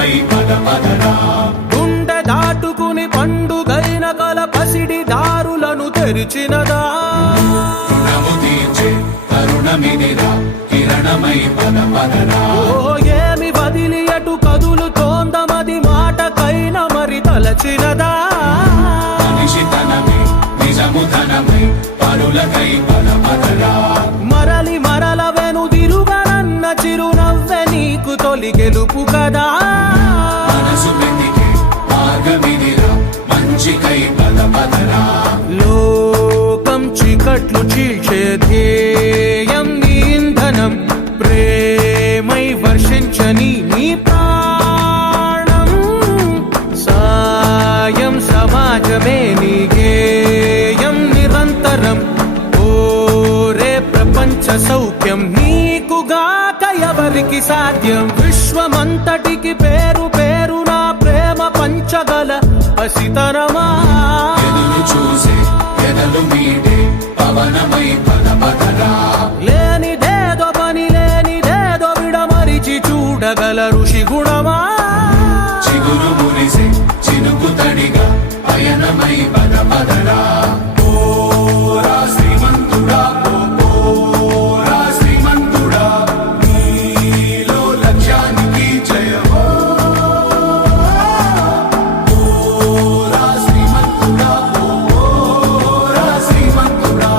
పరులకై పద పదరా. గుండె దాటుకుని పండుగైన కల పసిడి దారులను తెరిచినదా. రుణము తీర్చే తరుణమిదిరా కిరణమై పద పదరా. ఓ ఏమి వదిలి అటు కదులుతోందమది మాటకైన మరి తలచినదా. మనిషితనమే నిజము ధనమై పరులకై పద పదరా. మరలి మరల వెనుదిరుగనన్న చిరునవ్వె నీకు తొలి గెలుపు కదా. మనసు వెతికే మార్గమిదిరా మంచికై పద పదరా. లోకం చీకట్లు చీల్చే ధ్యేయం నీ ఇంధనం ప్రేమై వర్షించని నీ ప్రాణం. సాయం సమాజమే నీ గేయం నిరంతరం. ఓరే ప్రపంచ సౌఖ్యం నీకుగాక ఎవరికి సాధ్యం. విశ్వమంతటికి పేరు పేరు నా ప్రేమ పంచగల పసితనమా. ఎదురు చూసే ఎదలు మీటే పవనమై పద పదరా. లేనిదేదో పని లేనిదేదో విడమరిచి చూడగల ఋషి గుణమా. చిగురు మురిసే చినుకు తడిగా పయనమై పద పదరా. ఓరా శ్రీమంతుడా ఓరా శ్రీమంతుడా నీలో లక్ష్యానికి జయమో. ఓరా శ్రీమంతుడా ఓరా శ్రీమంతుడా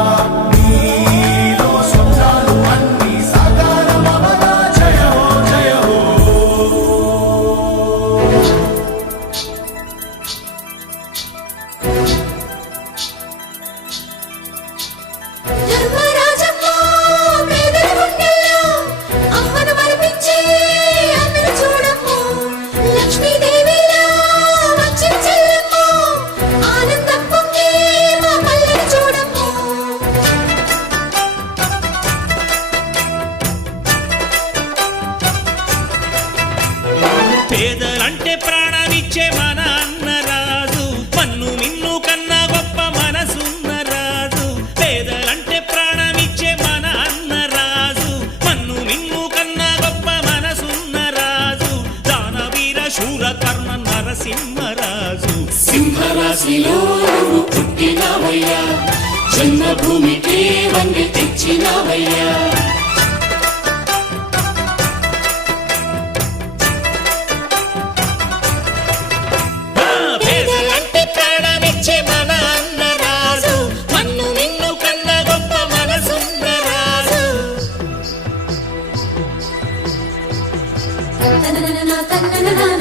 నీలో స్వప్నాలు అన్నీ సాకారమవగా జయమో జయమో. ధర్మరాజమ్మ పేదల గుండెల్లో అమ్మను మరిపించి అందరూ చూడమ్ము. లక్ష్మీదేవిలా వచ్చిన చెల్లెమ్మ ఆనందం పొంగి మా పల్లెని చూడమ్ము. పేదలంటే ప్రాణానిచ్చే మన అన్నరాజు. మన్ను మిన్ను కన్నా గొప్ప మనసున్న రాజు. పేదలంటే ప్రాణమిచ్చే మన అన్నరాజు. మన్ను మిన్ను కన్నా గొప్ప మనసున్న రాజు. దానవీర శూర కర్ణ నరసింహరాజు. సింహరాశిలో నువ్వు పుట్టినవయ్యా, జన్మభూమికి వన్నె తెచ్చినవయ్యా. పేదలంటే ప్రాణమిచ్చే మన అన్నరాజు. మన్ను మిన్ను కన్నా గొప్ప మనసున్న రాజు. తననన తననన